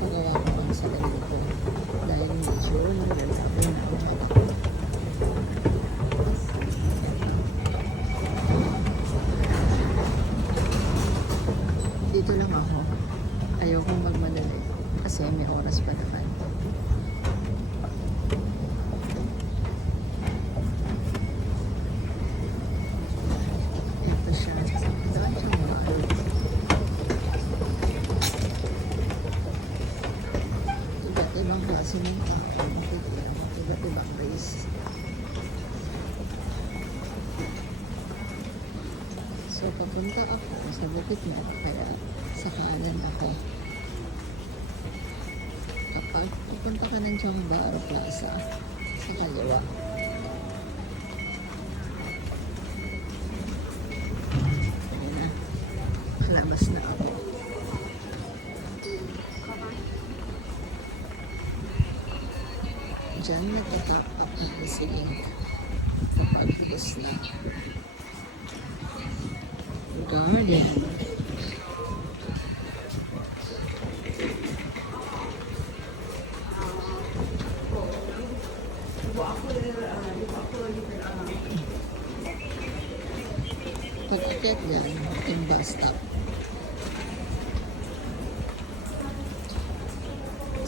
pagkakakaon sa ganito dahil medyo naglalaki na ang anak ko. Dito lang ako. Ayaw magmadali kasi may oras pa naman. Papunta ako sa Bukit Mara, kaya sa kanan ako. Kapag pupunta ka ng Changbaro Plaza, sa kaliwa. Ayun na. Na ako. Diyan nagtatap up na si Link. Pagbukas na. Guardian. Pag-akyat dyan, yung bus stop.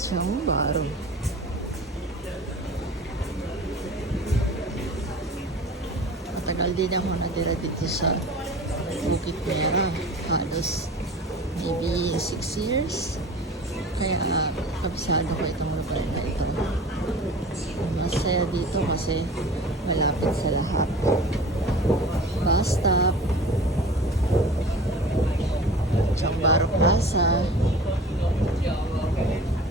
Siyang baro. Matagal din ako natira dito sa Bukit Mera. Halos maybe 6 years. Kaya uh, kabisado ko itong lugar na ito. Masaya dito kasi malapit sa lahat. Bus stop. Changbaro Plaza.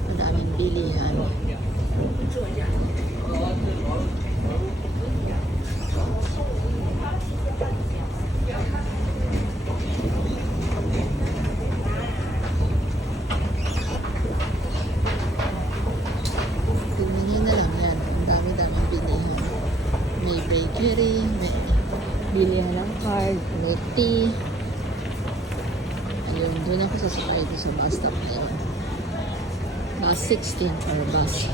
Madaming bilihan. Tingnan na lang yan. Ang dami-daming bilihan. Bakery, may bilihan ng card, may tea. Ayun, doon ako sasakay doon sa bus stop na yun. Bus 16 or bus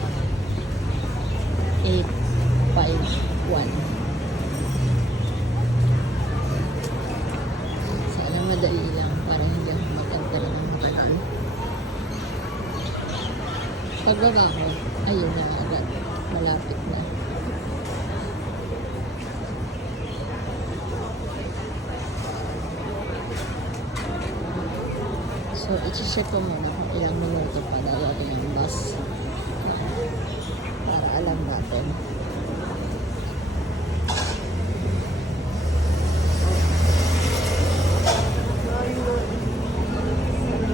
851. Sana madali lang para hindi ako magantala ng matagal. Pagbaba ko, ayun na agad. Malapit na. I-check ko muna kung ilang minuto pa darating ang bus. Para alam natin.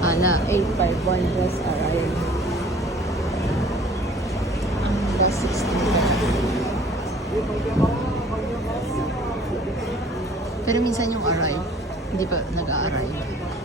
Ana, 851 just arrived. Ang bus 16 na. Pero minsan yung arrive, hindi pa nag-a-arrive.